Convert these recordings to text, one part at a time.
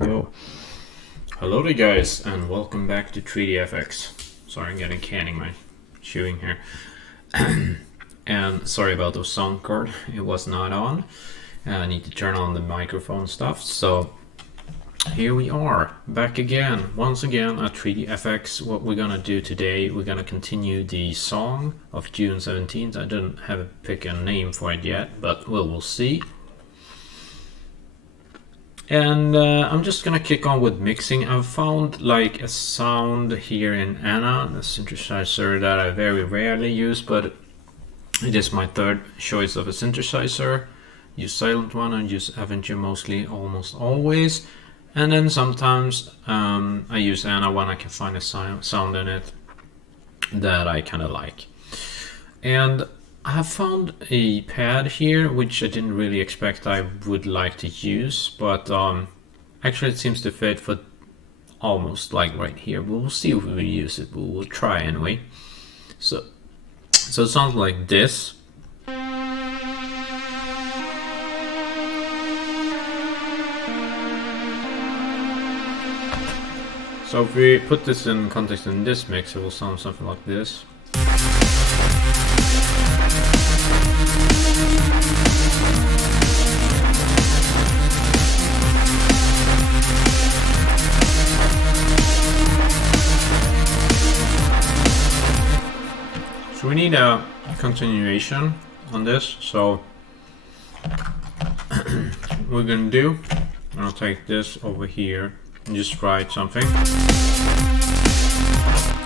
we go. Hello there guys, and welcome back to 3DFX. Sorry, I'm getting canning my chewing here. And sorry about the sound card, it was not on. I need to turn on the microphone stuff. So here we are, back again, once again at 3DFX. What we're gonna do today, we're gonna continue the song of June 17th. I didn't have a pick a name for it yet, but we'll see. And I'm just gonna kick on with mixing. I've found like a sound here in Anna, the synthesizer that I very rarely use, but it is my third choice of a synthesizer. Use silent one and use Avenger mostly, almost always. And then sometimes I use Anna when I can find a sound in it that I kind of like. And I have found a pad here, which I didn't really expect I would like to use, but actually it seems to fit for almost like right here. We'll see if we use it, but we'll try anyway. So it sounds like this. So if we put this in context in this mix, it will sound something like this. So we need a continuation on this, so what we're gonna do, I'll take this over here and just write something.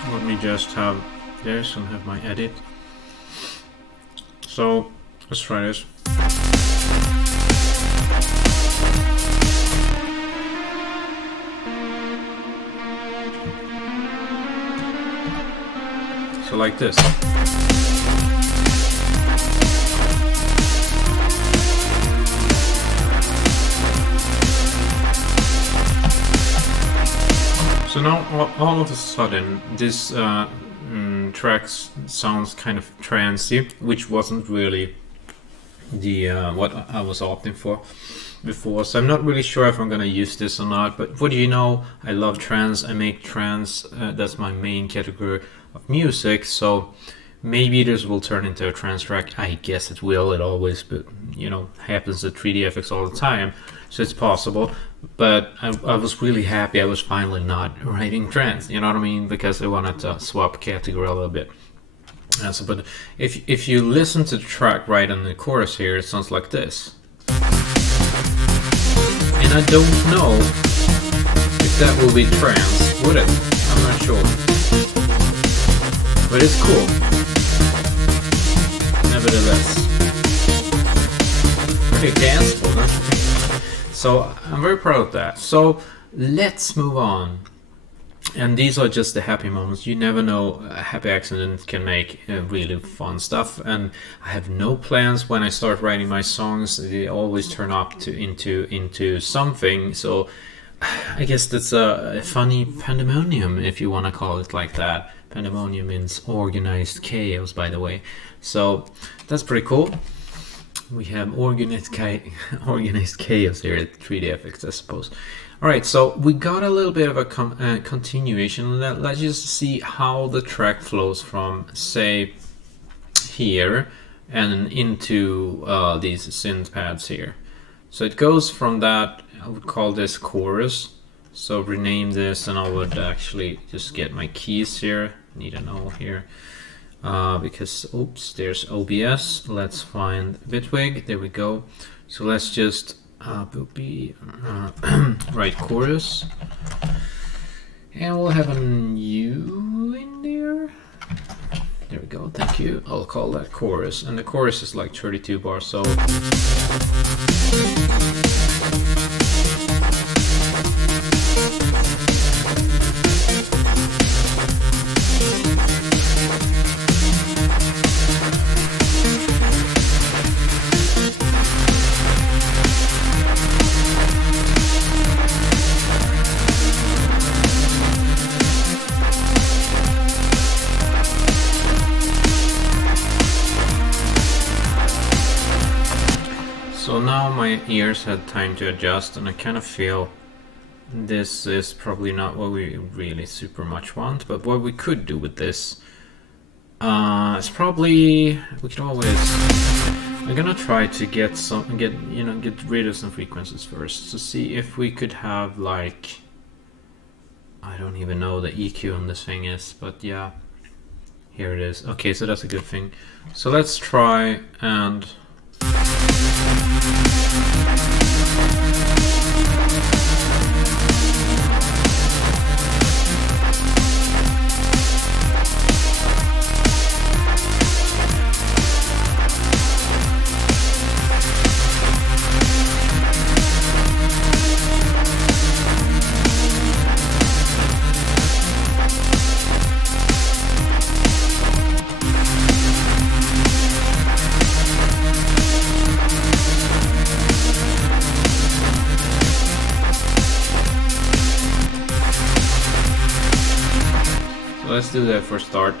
Let me just have this and have my edit. So let's try this. So like this. So now all of a sudden this track sounds kind of trancey, which wasn't really the what I was opting for before. So I'm not really sure if I'm gonna use this or not, but what do you know, I love trance, I make trance, that's my main category of music, so maybe this will turn into a trance track. I guess it will, it always, but you know, happens at 3DFX all the time, so it's possible. But I was really happy I was finally not writing trance, you know what I mean, because I wanted to swap category a little bit. So, but if you listen to the track right on the chorus here, it sounds like this. And I don't know if that will be trance, would it? I'm not sure. But it's cool, nevertheless. Pretty danceable, don't you think? So I'm very proud of that. So let's move on. And these are just the happy moments. You never know, a happy accident can make really fun stuff. And I have no plans when I start writing my songs. They always turn up into something. So I guess that's a funny pandemonium, if you want to call it like that. Pandemonium means organized chaos, by the way. So that's pretty cool. We have organized chaos here at 3DFX, I suppose. Alright, so we got a little bit of a continuation. Let's just see how the track flows from, say, here and into these synth pads here. So it goes from that, I would call this chorus. So rename this, and I would actually just get my keys here. Need an O here. Because oops, there's OBS. Let's find Bitwig. There we go. So let's just write chorus, and we'll have a U in there. There we go. Thank you. I'll call that chorus, and the chorus is like 32 bars. So. So now my ears had time to adjust, and I kind of feel this is probably not what we really super much want, but what we could do with this is probably we could always. I'm gonna try to get rid of some frequencies first to see if we could have like, I don't even know the EQ on this thing is, but yeah, here it is. Okay, so that's a good thing. So let's try and let's do that for a start.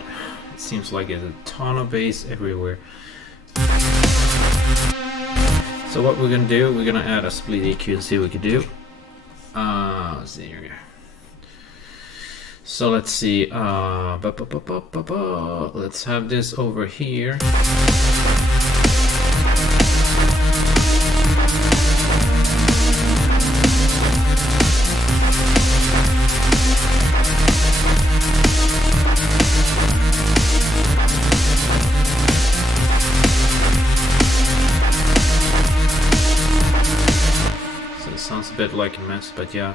It seems like there's a ton of bass everywhere. So what we're gonna do, we're gonna add a split EQ and see what we can do. Let's see here. So let's see. Let's have this over here. Sounds a bit like a mess, but yeah.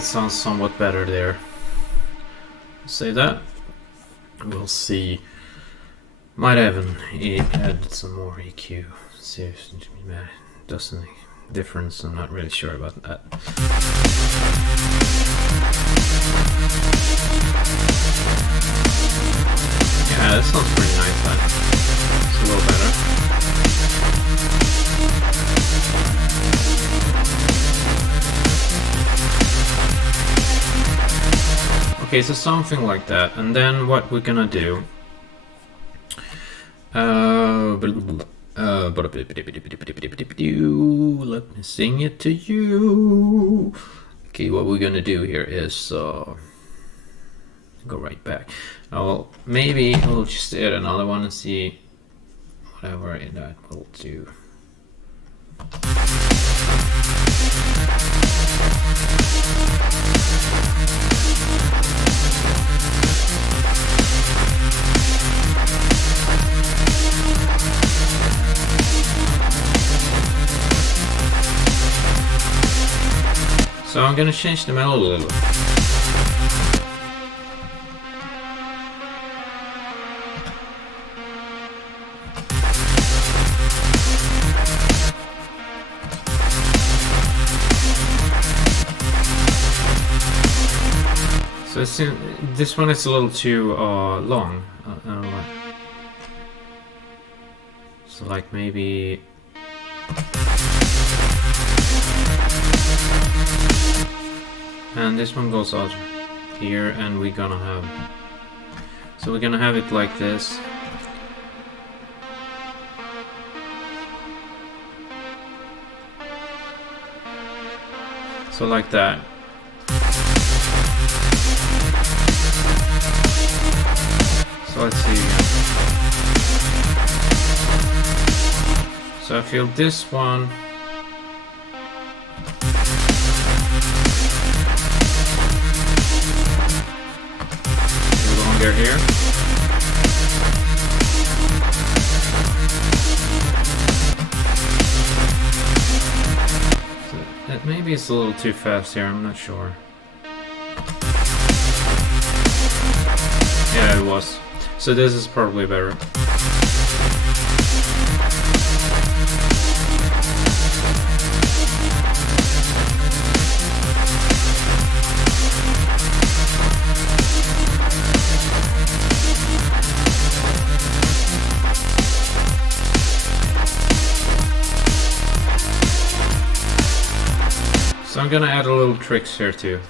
Sounds somewhat better there. Say that. We'll see. Might have added some more EQ. See if it does any difference. I'm not really sure about that. Yeah, that sounds pretty nice. It's a little better. Okay, so something like that, and then what we're gonna do. Let me sing it to you. Okay, what we're gonna do here is go right back. Oh, maybe we'll just add another one and see whatever that will do. So I'm gonna change the melody a little. So this one is a little too long. I don't know why. So like maybe. And this one goes out here, and we're gonna have. So we're gonna have it like this. So like that. So let's see. So I feel this one. Here. Maybe it's a little too fast here, I'm not sure. Yeah, it was. So this is probably better. So I'm gonna add a little tricks here too.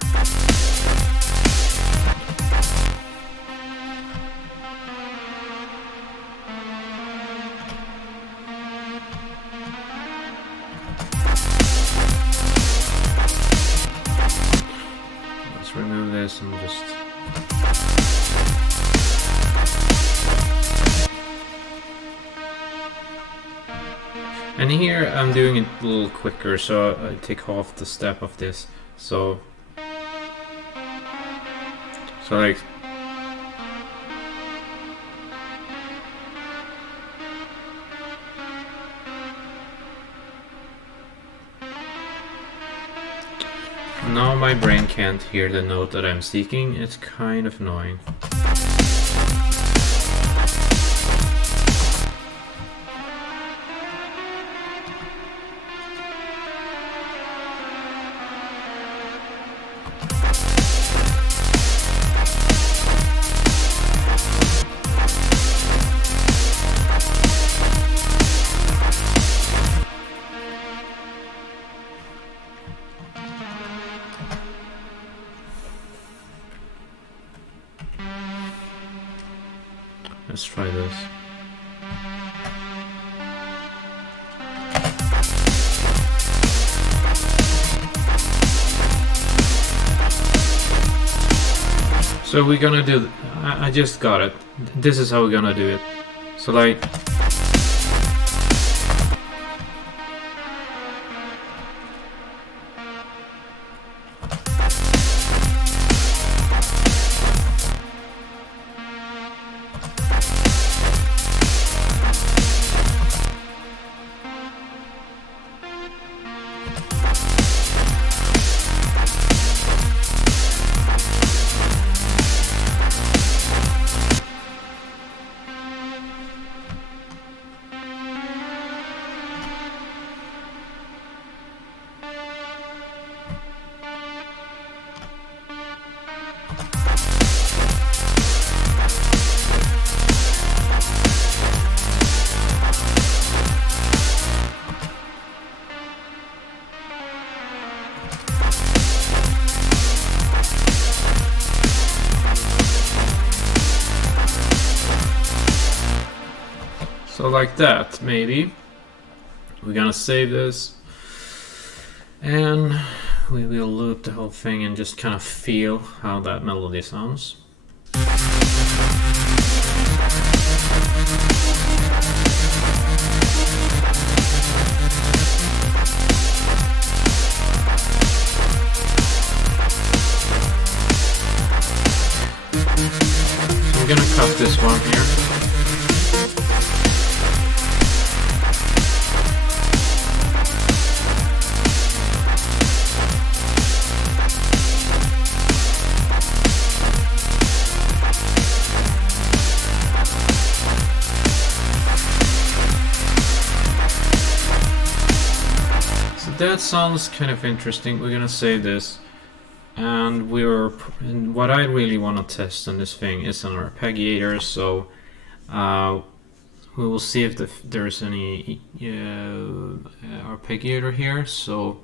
Let's remove this and just... And here I'm doing it a little quicker, so I take half the step of this. So like, now my brain can't hear the note that I'm seeking. It's kind of annoying. Let's try this. So we're gonna do... I just got it. This is how we're gonna do it. So like... So like that, maybe. We're gonna save this. And we will loop the whole thing and just kind of feel how that melody sounds. So I'm gonna cut this one here. That sounds kind of interesting. We're gonna save this, and what I really want to test on this thing is an arpeggiator. So we will see if there's any arpeggiator here. So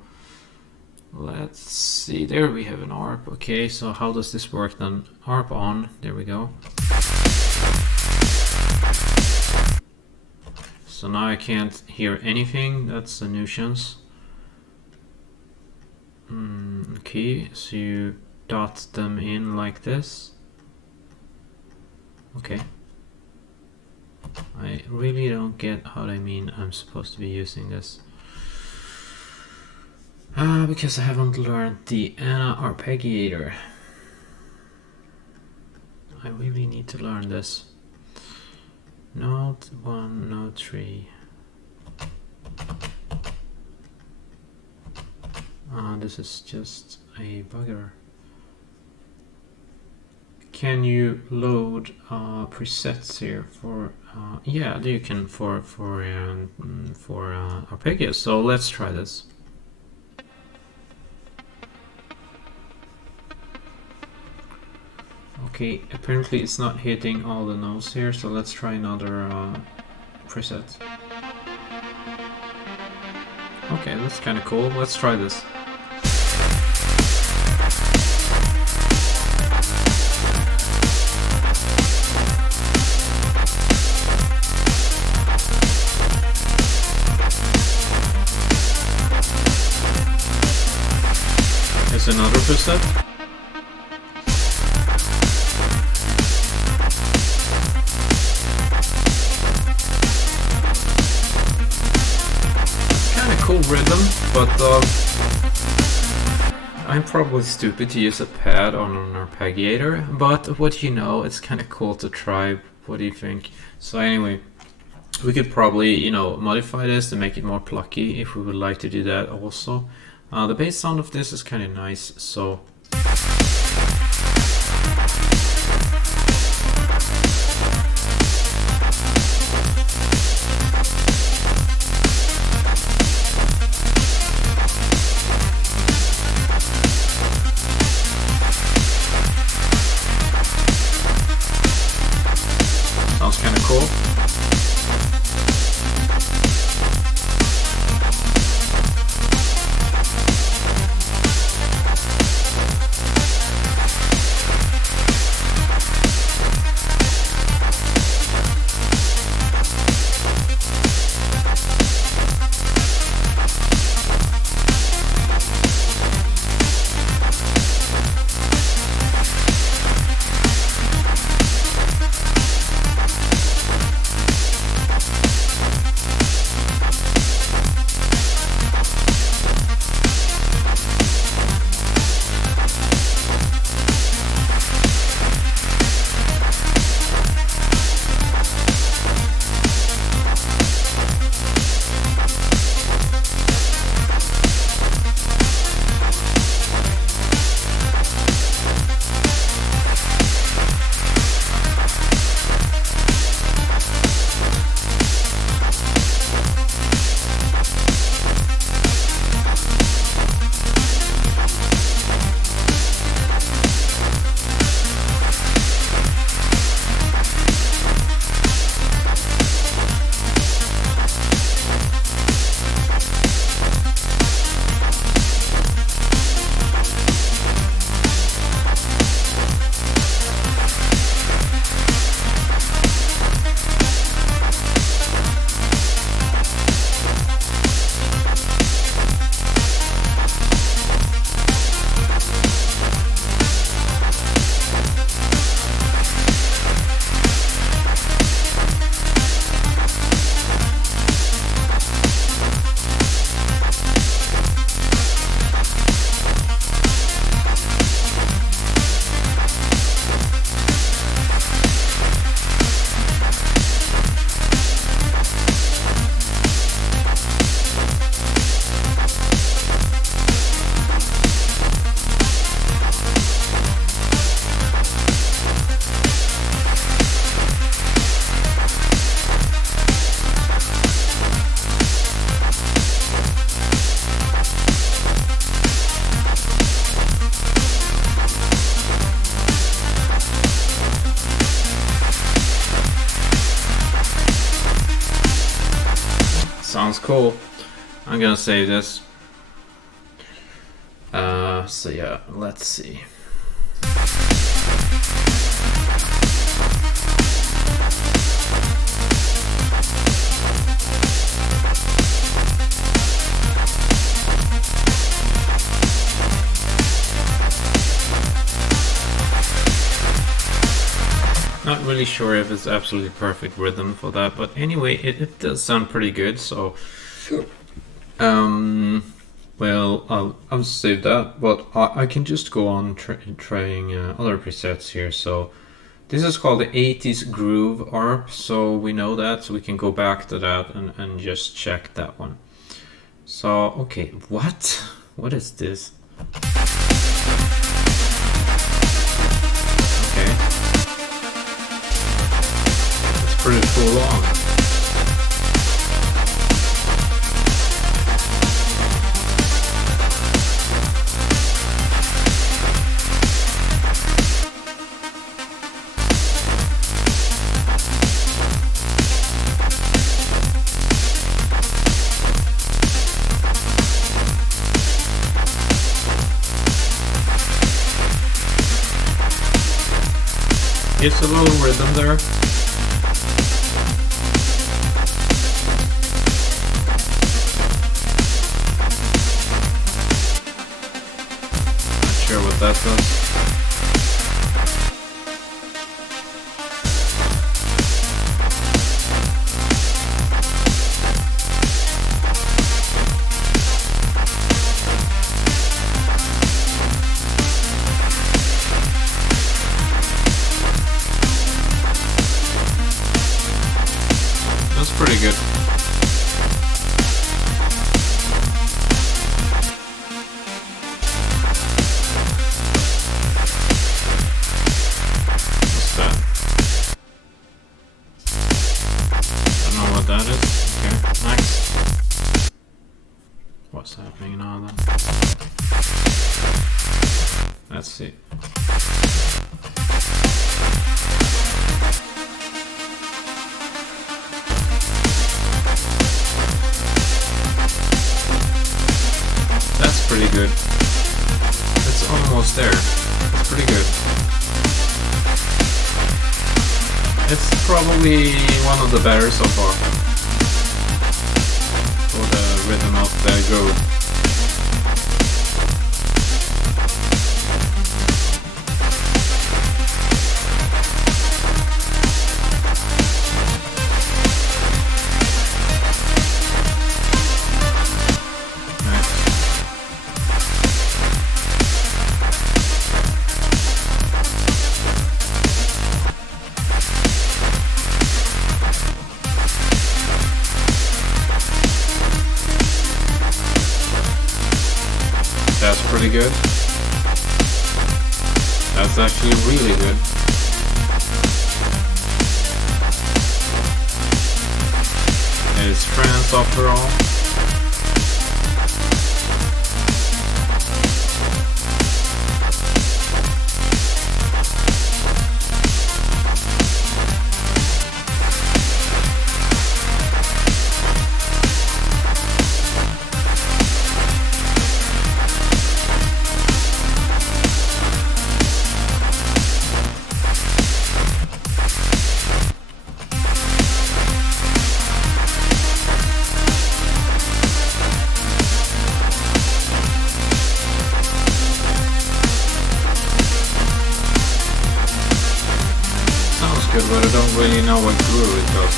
let's see. There we have an arp. Okay, so how does this work then? Arp on. There we go. So now I can't hear anything. That's a nuisance. Okay, so you dot them in like this. Okay. I really don't get how they mean I'm supposed to be using this. Because I haven't learned the arpeggiator. I really need to learn this. Note 1, note 3. This is just a bugger. Can you load presets here for? Yeah, you can for arpeggios. So let's try this. Okay, apparently it's not hitting all the notes here, so let's try another preset. Okay, that's kind of cool. Let's try this. Here's another preset. Cool rhythm, but I'm probably stupid to use a pad on an arpeggiator, but what do you know, it's kind of cool to try. What do you think? So anyway, we could probably, you know, modify this to make it more plucky if we would like to do that also. The bass sound of this is kind of nice, so sounds kind of cool. Sounds cool. I'm gonna save this. So yeah, let's see. Not really sure if it's absolutely perfect rhythm for that, but anyway, it does sound pretty good. So, Sure. well, I'll save that, but I can just go on trying other presets here. So, this is called the 80s Groove ARP, so we know that, so we can go back to that and just check that one. So, okay, what What is this? Okay. It's pretty full on. It's a little rhythm there. Not sure what that does. That's pretty good. What's that? Don't know what that is. Okay, nice. What's happening now then? Let's see. That's pretty good. It's almost there. It's pretty good. It's probably one of the better so far. For the rhythm of the groove. That's pretty good. That's actually really good. It's trance after all. Good, but I don't really know what groove it does.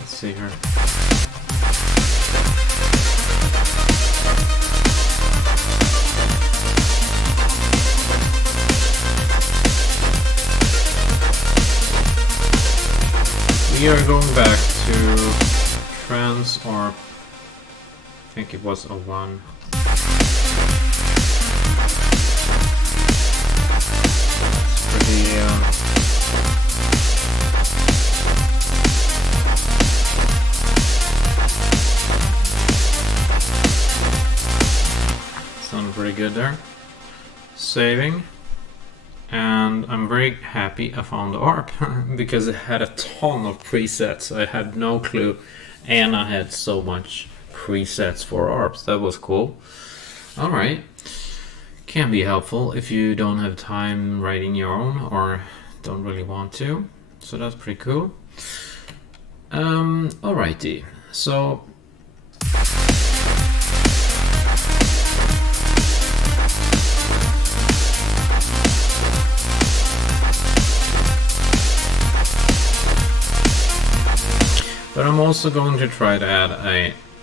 Let's see here. We are going back to trance, or I think it was a 1. It's pretty sounded pretty good there. Saving. And I'm very happy I found the ARP because it had a ton of presets. I had no clue, and I had so much presets for ARPs. That was cool. Alright, can be helpful if you don't have time writing your own or don't really want to. So that's pretty cool. Alrighty, so but I'm also going to try to add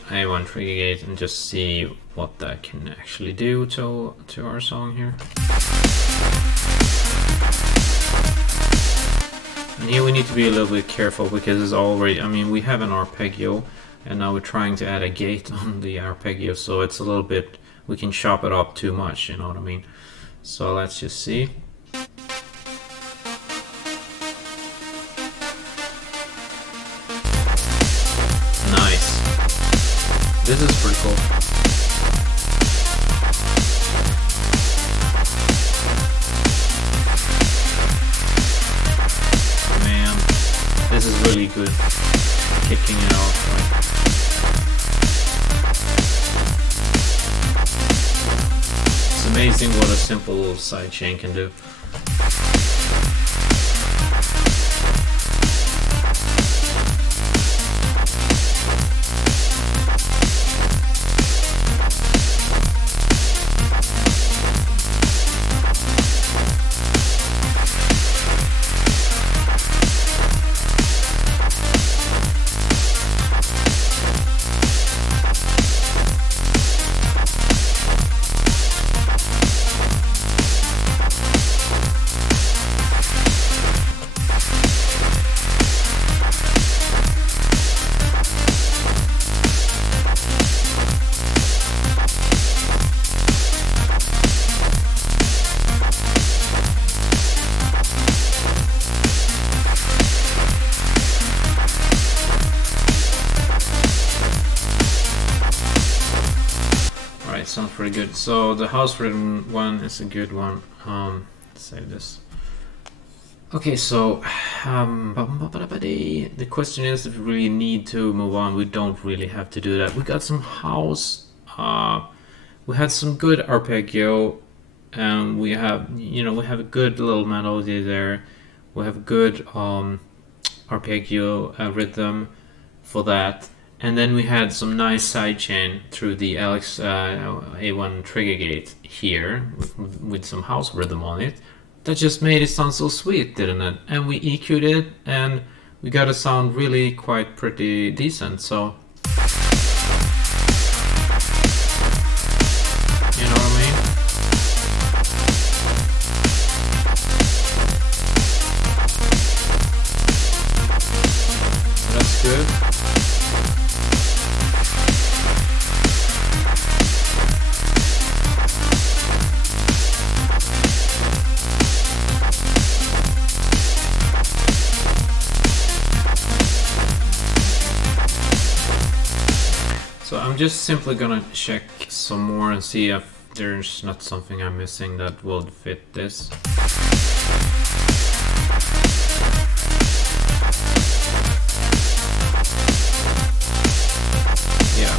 A1 trigger gate and just see what that can actually do to our song here. And here we need to be a little bit careful because it's already, I mean, we have an arpeggio and now we're trying to add a gate on the arpeggio, so it's a little bit, we can chop it up too much, you know what I mean? So let's just see. Nice. This is pretty cool. Man, this is really good. Kicking it off, right? It's amazing what a simple sidechain can do. Sounds pretty good. So the house rhythm one is a good one. Save this. Okay, so the question is if we really need to move on. We don't really have to do that. We got some house. We had some good arpeggio, and we have, you know, we have a good little melody there. We have a good arpeggio rhythm for that. And then we had some nice sidechain through the Alex A1 trigger gate here with some house rhythm on it. That just made it sound so sweet, didn't it? And we EQ'd it and we got a sound really quite pretty decent. So, you know what I mean? So that's good. So I'm just simply gonna check some more and see if there's not something I'm missing that will fit this. Yeah,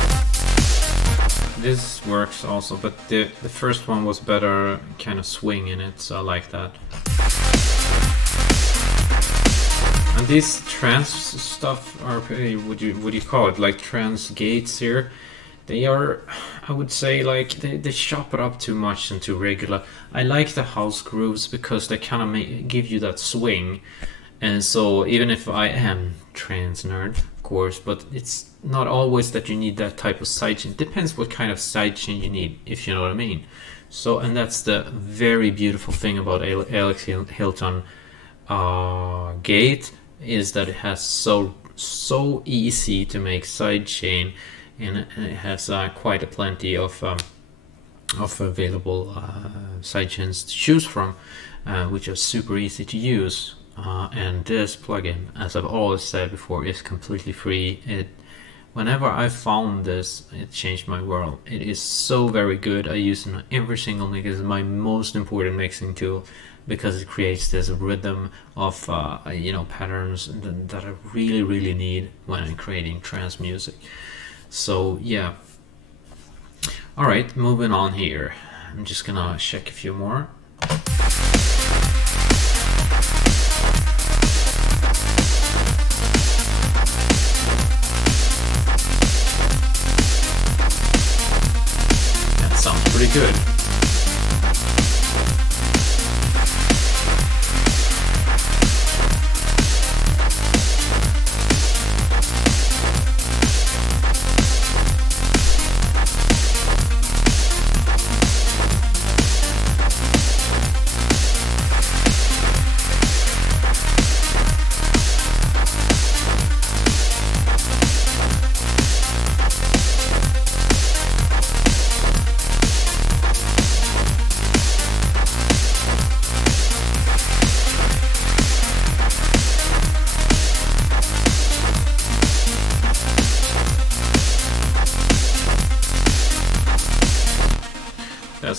this works also, but the first one was better kind of swing in it, so I like that. And these trans stuff are pretty, would you call it, like trans gates here? They are, I would say, like they chop it up too much and too regular. I like the house grooves because they kind of give you that swing. And so even if I am trans nerd, of course, but it's not always that you need that type of sidechain. Depends what kind of sidechain you need, if you know what I mean. So, and that's the very beautiful thing about Alex Hilton gate, is that it has so easy to make sidechain, and it has quite a plenty of available sidechains to choose from, which are super easy to use. And this plugin, as I've always said before, is completely free. Whenever I found this, it changed my world. It is so very good. I use it on every single mix. It's my most important mixing tool, because it creates this rhythm of patterns that I really need when I'm creating trance music. So yeah. All right, moving on here. I'm just gonna check a few more. That sounds pretty good.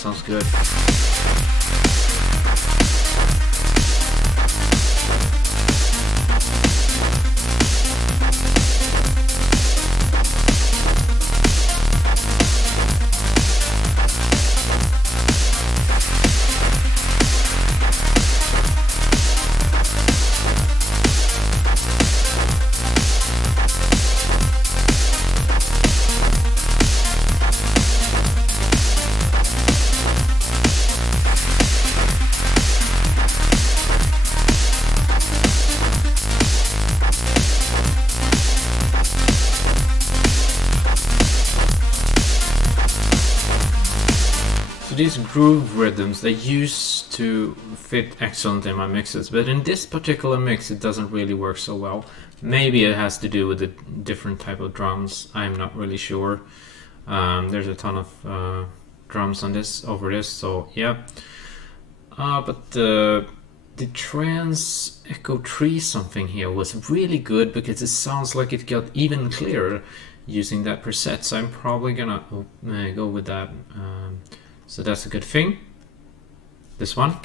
sounds good. These groove rhythms, they used to fit excellent in my mixes, but in this particular mix it doesn't really work so well. Maybe it has to do with the different type of drums, I'm not really sure. There's a ton of drums on this, over this, so yeah. But the trans echo tree something here was really good because it sounds like it got even clearer using that preset, so I'm probably gonna go with that. So that's a good thing. This one.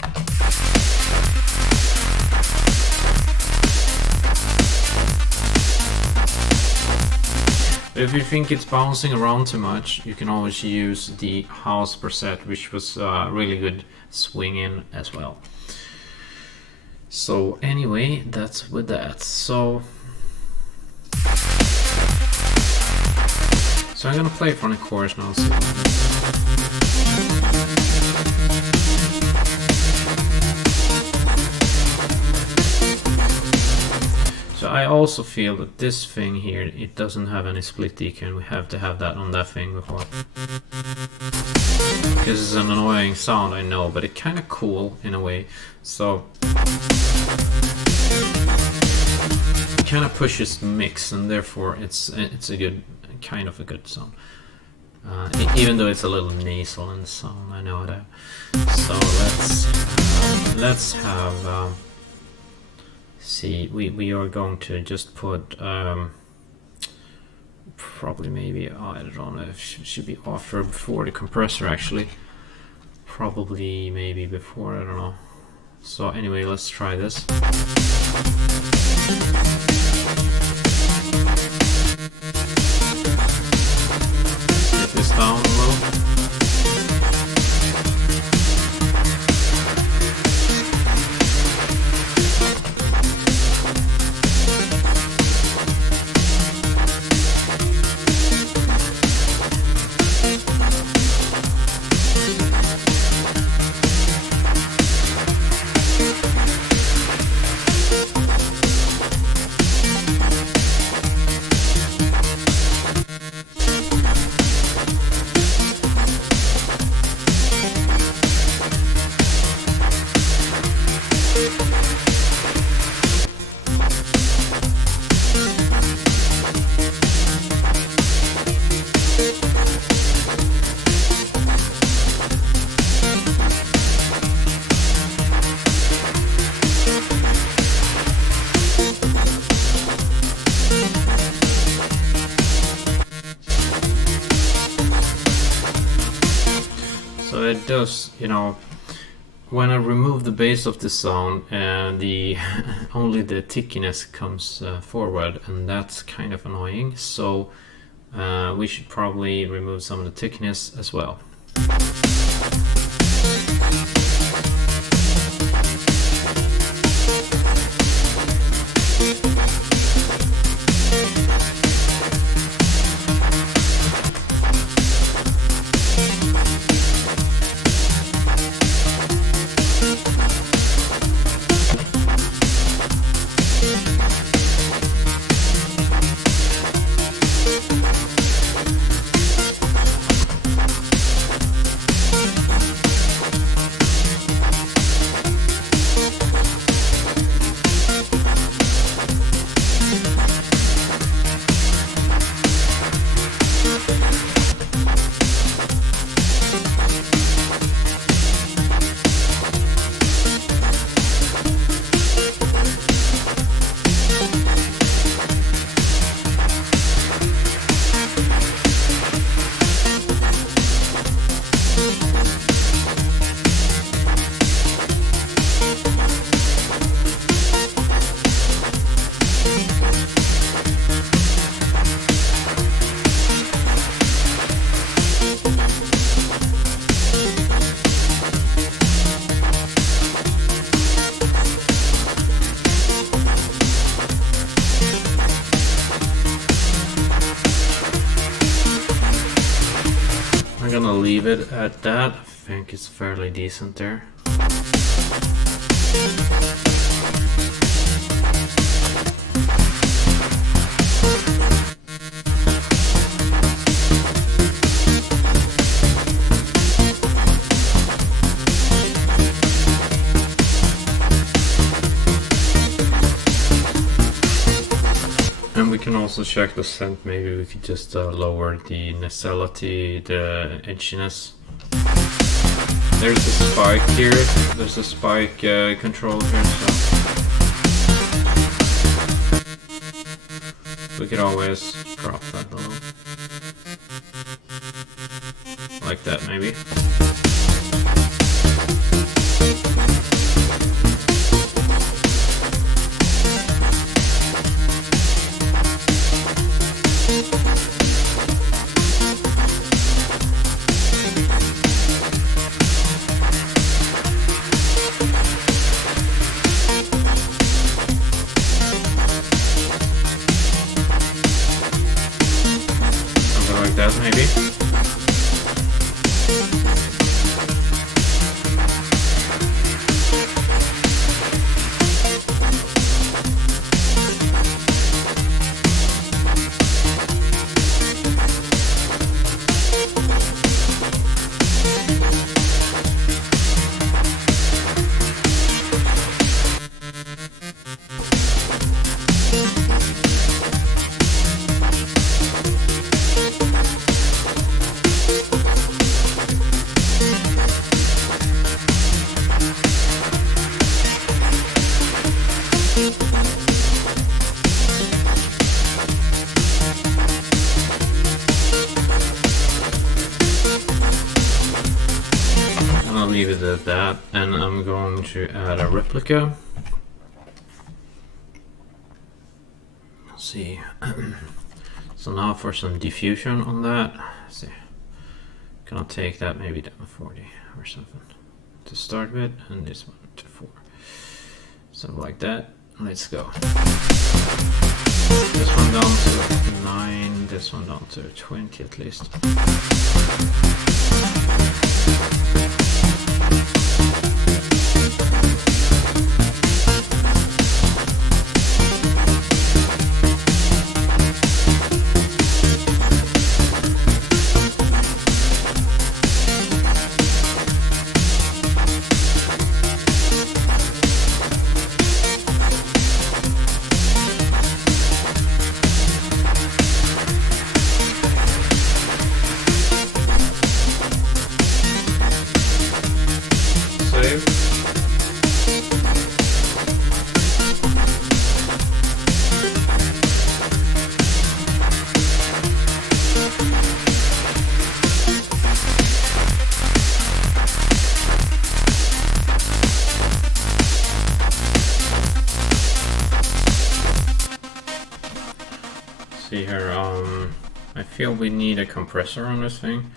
If you think it's bouncing around too much, you can always use the house preset, which was really good swinging as well. So anyway, that's with that. So I'm gonna play from the chorus now. So I also feel that this thing here, it doesn't have any split DK, and we have to have that on that thing before. Because it's an annoying sound, I know, but it's kind of cool in a way. So it kind of pushes the mix, and therefore it's a good, kind of a good sound. Even though it's a little nasal in the sound, I know that. So let's have. See, we are going to just put probably maybe I don't know if it should be off or before the compressor actually. Probably maybe before, I don't know. So anyway, let's try this. Get this down a little. It does, you know, when I remove the bass of the sound and the only the tickiness comes forward, and that's kind of annoying, so we should probably remove some of the tickiness as well. leave it at that. I think it's fairly decent there. And we can also check the scent. Maybe we could just lower the nasality, the edginess. There's a spike here. There's a spike control here, so we could always drop that a little, like that maybe. Maybe. Leave it at that, and I'm going to add a replica. Let's see. So now for some diffusion on that. Let's see, gonna take that maybe down to 40 or something to start with, and this one to 4, something like that. Let's go. This one down to 9, this one down to 20 at least. See here, I feel we need a compressor on this thing,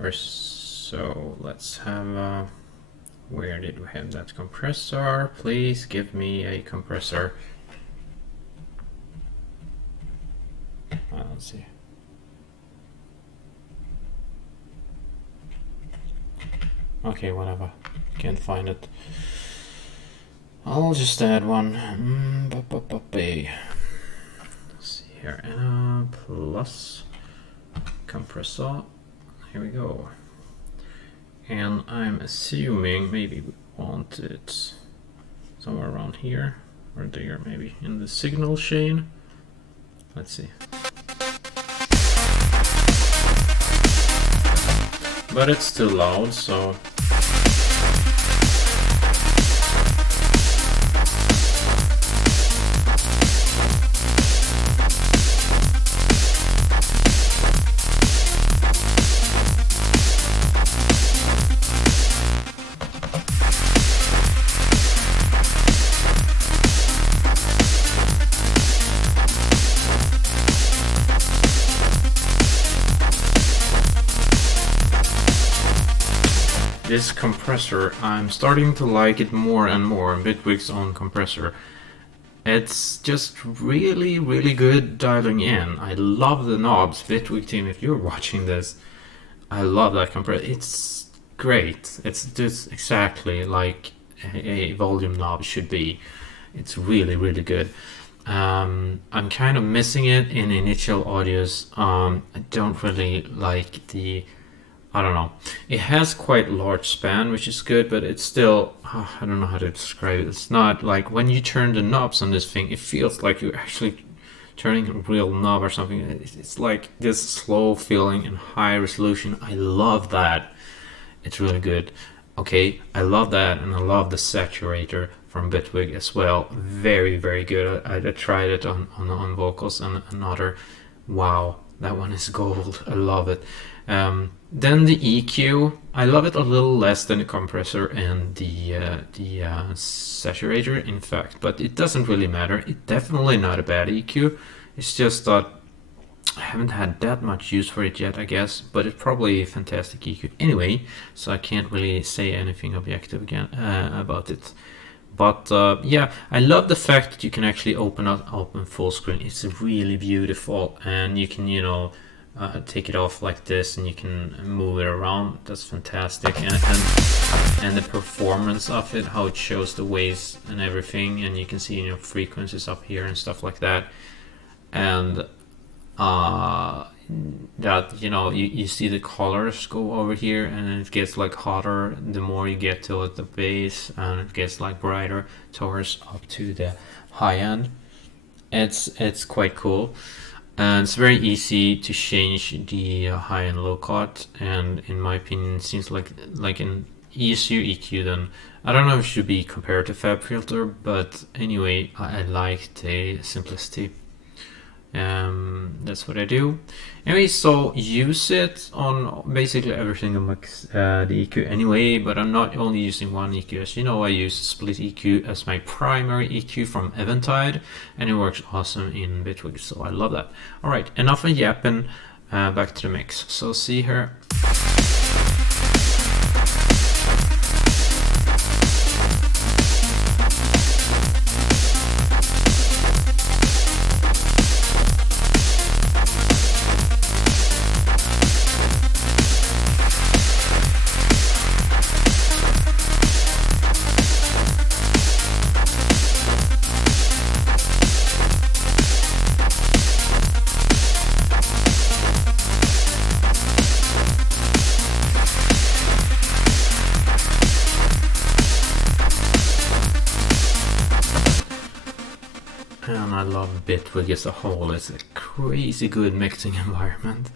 or so. Let's have where did we have that compressor? Please give me a compressor. Let's see. Okay, whatever, can't find it. I'll just add one. Here, plus compressor. Here we go. And I'm assuming maybe we want it somewhere around here or there, maybe in the signal chain. Let's see. But it's still loud, so this compressor, I'm starting to like it more and more. Bitwig's own compressor. It's just really, really good dialing in. I love the knobs. Bitwig team, if you're watching this, I love that compressor. It's great. It's just exactly like a volume knob should be. It's really, really good. I'm kind of missing it in initial audios. I don't really like the, I don't know. It has quite large span, which is good, but it's still, I don't know how to describe it. It's not like when you turn the knobs on this thing, it feels like you're actually turning a real knob or something. It's like this slow feeling and high resolution. I love that. It's really good. Okay, I love that, and I love the saturator from Bitwig as well. Very, very good. I tried it on vocals and another. Wow, that one is gold. I love it. Then the EQ, I love it a little less than the compressor and the saturator, in fact, but it doesn't really matter. It's definitely not a bad EQ. It's just that I haven't had that much use for it yet, I guess, but it's probably a fantastic EQ anyway, so I can't really say anything objective again about it. But yeah, I love the fact that you can actually open full screen. It's really beautiful, and you can, you know, take it off like this, and you can move it around. That's fantastic, and the performance of it, how it shows the waves and everything, and you can see, you know, frequencies up here and stuff like that, and that, you know, you see the colors go over here, and it gets like hotter the more you get to the bass, and it gets like brighter towards up to the high end. It's quite cool, and it's very easy to change the high and low cut, and in my opinion it seems like an easier EQ than, I don't know if it should be compared to Fab Filter, but anyway, I like the simplicity. That's what I do. Anyway, so use it on basically everything on the EQ anyway, but I'm not only using one EQ. As you know, I use split EQ as my primary EQ from Eventide, and it works awesome in Bitwig, so I love that. Alright, enough of yapping, back to the mix. So see here. And I love Bitwig as a whole. It's a crazy good mixing environment.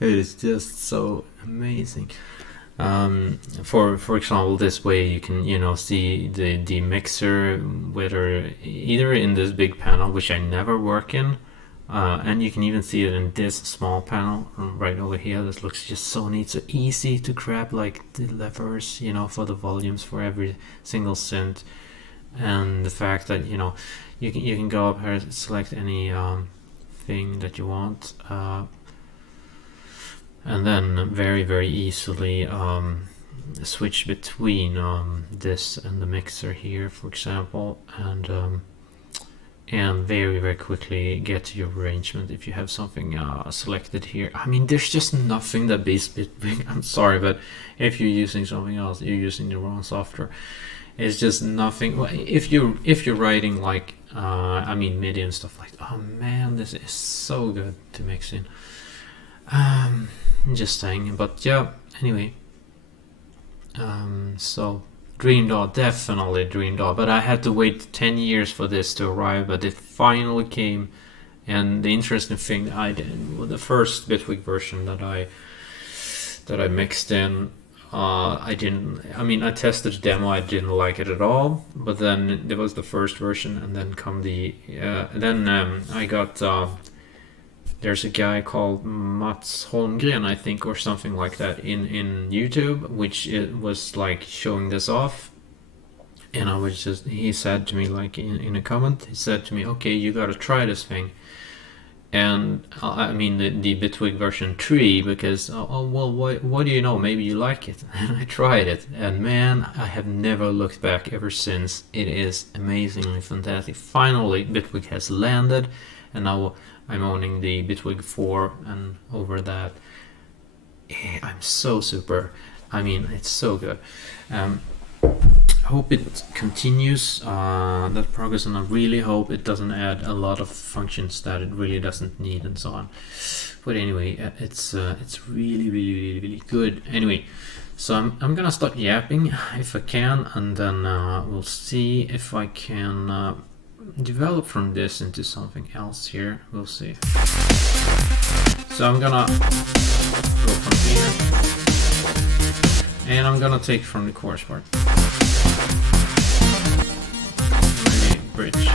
It is just so amazing. For example, this way you can, you know, see the mixer, whether either in this big panel, which I never work in, and you can even see it in this small panel right over here. This looks just so neat, so easy to grab, like the levers, you know, for the volumes for every single synth, and the fact that, you know, you can go up here, select any thing that you want, and then very, very easily switch between this and the mixer here, for example, and very, very quickly get to your arrangement if you have something selected here. I mean, there's just nothing that beats Bitwig. I'm sorry, but if you're using something else, you're using the wrong software. It's just nothing. If you're writing like I mean MIDI and stuff like that, oh man, this is so good to mix in. Just saying, but yeah. Anyway, so Dream Doll, definitely Dream Doll, but I had to wait 10 years for this to arrive, but it finally came. And the interesting thing I did with the first Bitwig version that I mixed in, I tested the demo, I didn't like it at all, but then there was the first version, and then come the I got there's a guy called Mats Holmgren, I think, or something like that, in YouTube, which it was like showing this off, and he said to me, like in a comment, he said to me, okay, you gotta try this thing. And I mean the Bitwig version 3, because what do you know, maybe you like it. And I tried it, and man, I have never looked back ever since. It is amazingly fantastic. Finally Bitwig has landed, and now I'm owning the Bitwig 4, and over that I'm so super. I mean, it's so good. I hope it continues that progress, and I really hope it doesn't add a lot of functions that it really doesn't need and so on. But anyway, it's really good. Anyway, so I'm gonna start yapping if I can, and then we'll see if I can develop from this into something else here. We'll see. So I'm gonna go from here, and I'm gonna take from the chorus part. Maybe bridge.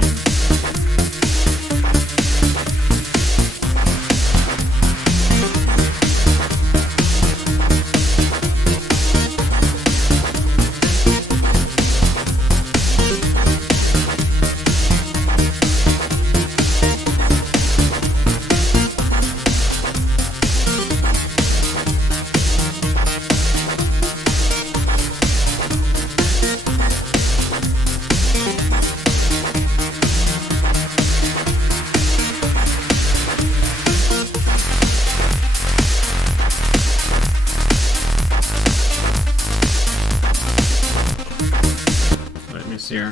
Here.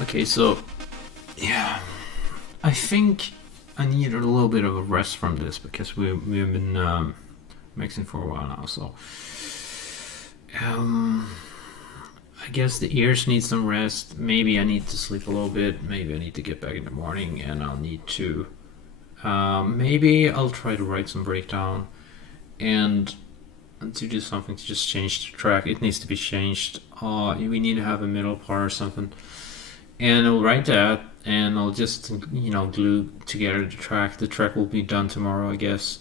Okay, so yeah, I think I need a little bit of a rest from this because we've been mixing for a while now. So I guess the ears need some rest. Maybe I need to sleep a little bit. Maybe I need to get back in the morning, and I'll need to maybe I'll try to write some breakdown and to do something to just change the track. It needs to be changed. We need to have a middle part or something, and I'll write that. And I'll just, glue together the track. The track will be done tomorrow, I guess.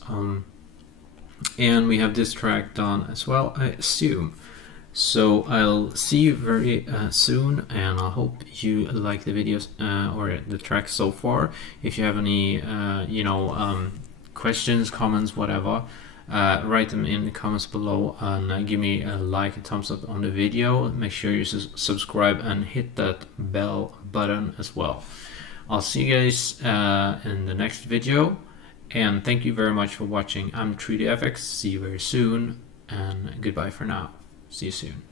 And we have this track done as well, I assume. So I'll see you very soon, and I hope you like the videos or the track so far. If you have any, questions, comments, whatever, write them in the comments below, and give me a like and thumbs up on the video. Make sure you subscribe and hit that bell button as well. I'll see you guys in the next video, and thank you very much for watching. I'm 3DFX. See you very soon, and goodbye for now. See you soon.